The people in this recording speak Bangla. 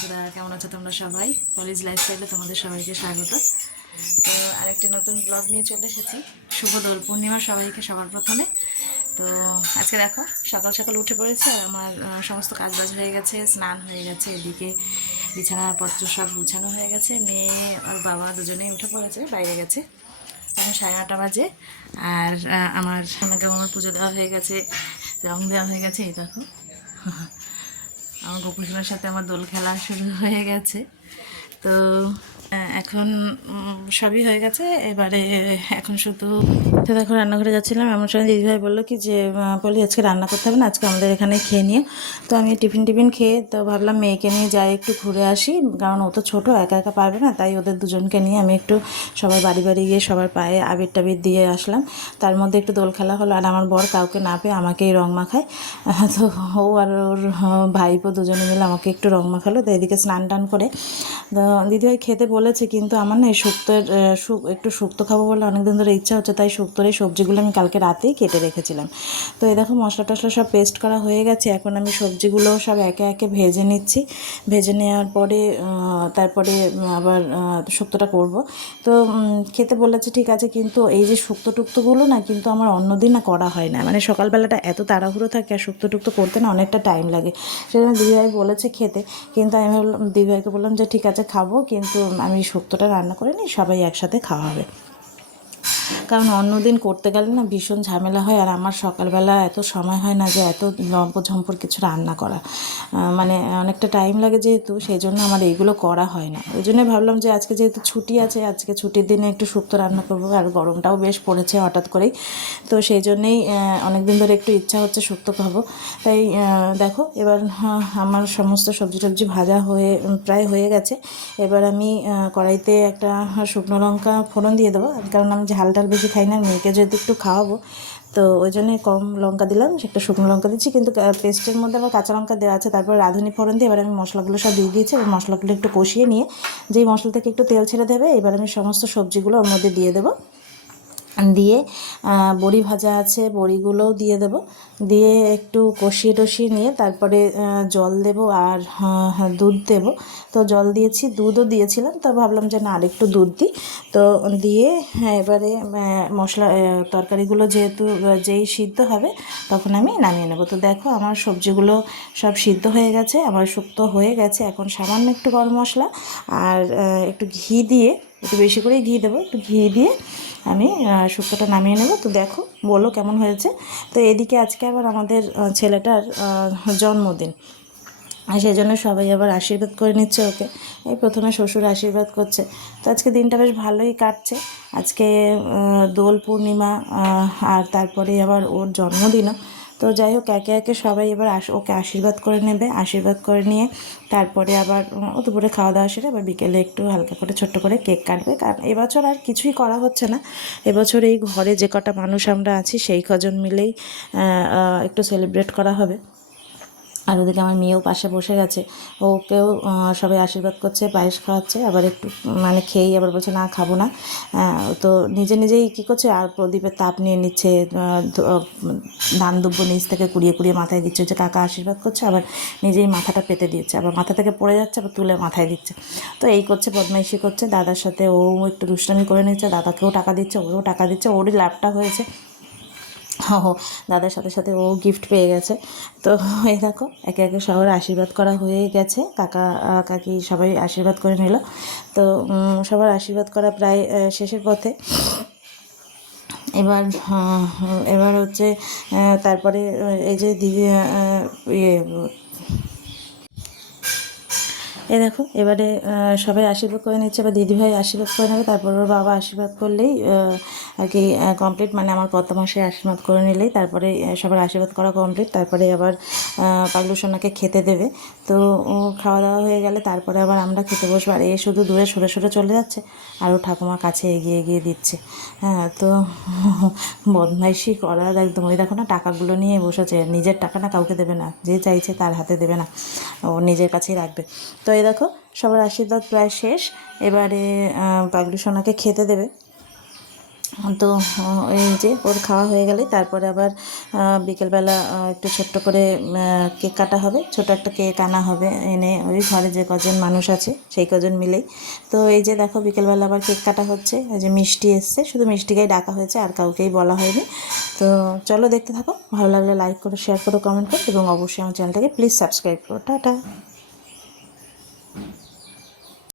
বন্ধুরা, কেমন আছো তোমরা সবাই? কলেজ লাইফ লাইফস্টাইলে তোমাদের সবাইকে স্বাগত। তো আরেকটি নতুন ব্লগ নিয়ে চলে এসেছি। শুভ দোল পূর্ণিমা সবাইকে সবার প্রথমে। তো আজকে দেখো, সকাল সকাল উঠে পড়েছে আমার সমস্ত কাজ বাজ হয়ে গেছে, স্নান হয়ে গেছে, এদিকে বিছানাপত্র সব গুছানো হয়ে গেছে। মেয়ে আর বাবা দুজনেই উঠে পড়েছে, বাইরে গেছে। এখন সাড়ে নটা বাজে আর আমার আমাকে আমার পুজো দেওয়া হয়ে গেছে, রং দেওয়া হয়ে গেছে, এই দেখো। আমার গোপুসোনার সাথে আমার দোল খেলা শুরু হয়ে গেছে। তো এখন সবই হয়ে গেছে। এবারে এখন শুধু তো দেখো, রান্নাঘরে যাচ্ছিলাম। আমার সঙ্গে দিদিভাই বলল কি যে বলি আজকে রান্না করতে হবে না, আজকে আমাদের এখানে খেয়ে নিও। তো আমি টিফিন টিফিন খেয়ে, তো ভাবলাম মেয়েকে নিয়ে যাই, একটু ঘুরে আসি। কারণ ও তো ছোটো, একা একা পারবে না, তাই ওদের দুজনকে নিয়ে আমি একটু সবার বাড়ি বাড়ি গিয়ে সবার পায়ে আবির টাবির দিয়ে আসলাম। তার মধ্যে একটু দোল খেলা হলো, আর আমার বর কাউকে না পেয়ে আমাকেই রং মাখায়। তো ও আর ওর ভাইপো দুজনে মিলে আমাকে একটু রং মাখালো, তো এদিকে স্নান টান করে। তো দিদিভাই খেতে বলেছে, কিন্তু আমার না এই শুক্তোর একটু শুক্তো খাব বলে অনেকদিন ধরে ইচ্ছা হচ্ছে, তাই শুক্তোর এই সবজিগুলো আমি কালকে রাতেই কেটে রেখেছিলাম। তো এই দেখো মশলা টশলা সব পেস্ট করা হয়ে গেছে, এখন আমি সবজিগুলো সব একে একে ভেজে নিচ্ছি। ভেজে নেওয়ার পরে তারপরে আবার শুক্তোটা করব। তো খেতে বলেছে ঠিক আছে, কিন্তু এই যে শুক্তো টুক্তোগুলো না কিন্তু আমার অন্যদিন না করা হয় না। মানে সকালবেলাটা এত তাড়াহুড়ো থাকে, আর শুক্তো টুক্তো করতে না অনেকটা টাইম লাগে। সেজন্য দিদিভাই বলেছে খেতে, কিন্তু আমি ভাবলাম, দিদিভাইকে বললাম যে ঠিক আছে, খাব, কিন্তু আমি শুক্তোটা রান্না করে নিই সবাই একসাথে খাওয়া হবে। কারণ অন্যদিন করতে গেলে না ভীষণ ঝামেলা হয় আর আমার সকালবেলা এত সময় হয় না যে এত লম্প ঝম্পর কিছু রান্না করা। মানে অনেকটা টাইম লাগে যেহেতু সেই জন্য আমার এইগুলো করা হয় না। ওই জন্যই ভাবলাম যে আজকে যেহেতু ছুটি আছে, আজকে ছুটির দিনে একটু শুক্তো রান্না করব আর গরমটাও বেশ পড়েছে হঠাৎ করেই। তো সেই জন্যেই অনেক দিন ধরে একটু ইচ্ছা হচ্ছে শুক্তো খাব। তাই দেখো, এবার আমার সমস্ত সবজি টবজি ভাজা হয়ে প্রায় হয়ে গেছে। এবার আমি কড়াইতে একটা শুকনো লঙ্কা ফোড়ন দিয়ে দেবো। কারণ আমি ঝাল টাল বেশি খাই না, মেয়েকে যেহেতু একটু খাওয়াবো, তো ওই জন্যে কম লঙ্কা দিলাম একটা শুকনো লঙ্কা দিচ্ছি, কিন্তু পেস্টের মধ্যে আবার কাঁচা লঙ্কা দেওয়া আছে, তারপর রাঁধুনি ফোড়ন দিয়ে এবার আমি মশলাগুলো সব দিয়ে দিয়েছি, এবার মশলাগুলো একটু কষিয়ে নিয়ে, যেই মশলা থেকে একটু তেল ছেড়ে দেবে, এবার আমি সমস্ত সবজিগুলো ওর মধ্যে দিয়ে দেবো। দিয়ে বড়ি ভাজা আছে বড়িগুলোও দিয়ে দেব। দিয়ে একটু কষিয়ে টষিয়ে নিয়ে তারপরে জল দেব আর দুধ দেব। তো জল দিয়েছি দুধও দিয়েছিলাম তো ভাবলাম যে না আরেকটু দুধ দিই। তো দিয়ে হ্যাঁ, এবারে মশলা তরকারিগুলো যেহেতু যেই সিদ্ধ হবে তখন আমি নামিয়ে নেব। তো দেখো আমার সবজিগুলো সব সিদ্ধ হয়ে গেছে আমার শুক্তো হয়ে গেছে। এখন সামান্য একটু গরম মশলা আর একটু ঘি দিয়ে একটু বেশি করেই ঘি দেবো, একটু ঘি দিয়ে আমি শুক্তোটা নামিয়ে নেব। তো দেখো, বলো কেমন হয়েছে। তো এদিকে আজকে আবার আমাদের ছেলেটার জন্মদিন। আর সেই জন্য সবাই আবার আশীর্বাদ করে নিচ্ছে ওকে। এই প্রথমে শ্বশুর আশীর্বাদ করছে। তো আজকে দিনটা বেশ ভালোই কাটছে। আজকে দোল পূর্ণিমা আর তারপরে আবার ওর জন্মদিনও। তো যাই হোক, একে একে সবাই এবার ওকে আশীর্বাদ করে নেবে। আশীর্বাদ করে নিয়ে তারপরে আবার ও দুপুরে খাওয়া দাওয়া সেরে আবার বিকেলে একটু হালকা করে ছোট্ট করে কেক কাটবে। কারণ এবছর আর কিছুই করা হচ্ছে না। এবছর এই ঘরে যে কটা মানুষ আমরা আছি, সেই কজন মিলেই একটু সেলিব্রেট করা হবে। আর ওদিকে আমার মেয়েও পাশে বসে গেছে। ওকেও সবাই আশীর্বাদ করছে, পায়েস খাওয়াচ্ছে, আবার একটু মানে খেয়েই আবার বলছে, না, খাব না। তো নিজে নিজেই কী করছে, আর প্রদীপের তাপ নিয়ে নিচ্ছে ধান দুব্য নিচ থেকে কুড়িয়ে কুড়িয়ে মাথায় দিচ্ছে। যে কাকা আশীর্বাদ করছে, আবার নিজেই মাথাটা পেতে দিচ্ছে আবার মাথা থেকে পড়ে যাচ্ছে, আবার তুলে মাথায় দিচ্ছে। তো এই করছে, বদমাইশি করছে। দাদার সাথে ও একটু দুষ্টামি করে নিচ্ছে, দাদাকেও টাকা দিচ্ছে ওরও টাকা দিচ্ছে। ওরই লাভটা হয়েছে। ও দাদার সাথে সাথে ও গিফট পেয়ে গেছে। তো এ দেখো, একে একে সবার আশীর্বাদ করা হয়ে গেছে। কাকা কাকি সবাই আশীর্বাদ করে নিল। তো সবার আশীর্বাদ করা প্রায় শেষের পথে। এবার এবার হচ্ছে তারপরে এই যে দিদি ইয়ে এই দেখো, এবারে সবাই আশীর্বাদ করে নিচ্ছে, বা দিদিভাই আশীর্বাদ করে নেবে, তারপর ওর বাবা আশীর্বাদ করলেই আর কি কমপ্লিট মানে আমার কত মাসে আশীর্বাদ করে নিলেই তারপরে সবার আশীর্বাদ করা কমপ্লিট তারপরে আবার পাগলু সোনাকে খেতে দেবে। তো ও খাওয়া দাওয়া হয়ে গেলে তারপরে আবার আমরা খেতে বসবো, আর এ শুধু দূরে সরে সরে চলে যাচ্ছে, আর ও ঠাকুমা কাছে এগিয়ে এগিয়ে দিচ্ছে। হ্যাঁ তো বদমাইশি করার একদম, ওই দেখো না, টাকাগুলো নিয়ে বসেছে, নিজের টাকা না কাউকে দেবে না, যে চাইছে তার হাতে দেবে না, ও নিজের কাছেই রাখবে। তো এই দেখো, সবার আশীর্বাদ প্রায় শেষ। এবারে পাগলু সোনাকে খেতে দেবে। তো এই যে ওর খাওয়া হয়ে গেলে, তারপরে আবার বিকেলবেলা একটু ছোট্ট করে কেক কাটা হবে। ছোট একটা কেক আনা হবে এনে ওই ঘরে যে কজন মানুষ আছে, সেই কজন মিলেই। তো এই যে দেখো, বিকেলবেলা আবার কেক কাটা হচ্ছে। এই যে মিষ্টি এসছে, শুধু মিষ্টিকেই ডাকা হয়েছে, আর কাউকেই বলা হয়নি। তো চলো দেখতে থাকো। ভালো লাগলে লাইক করো শেয়ার করো কমেন্ট করো, এবং অবশ্যই আমার চ্যানেলটাকে প্লিজ সাবস্ক্রাইব করো। টাটা।